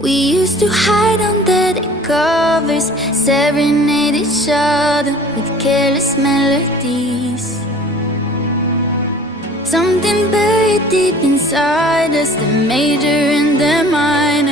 We used to hide under the covers, serenade each other with careless melodies. Something buried deep inside us, the major and the minor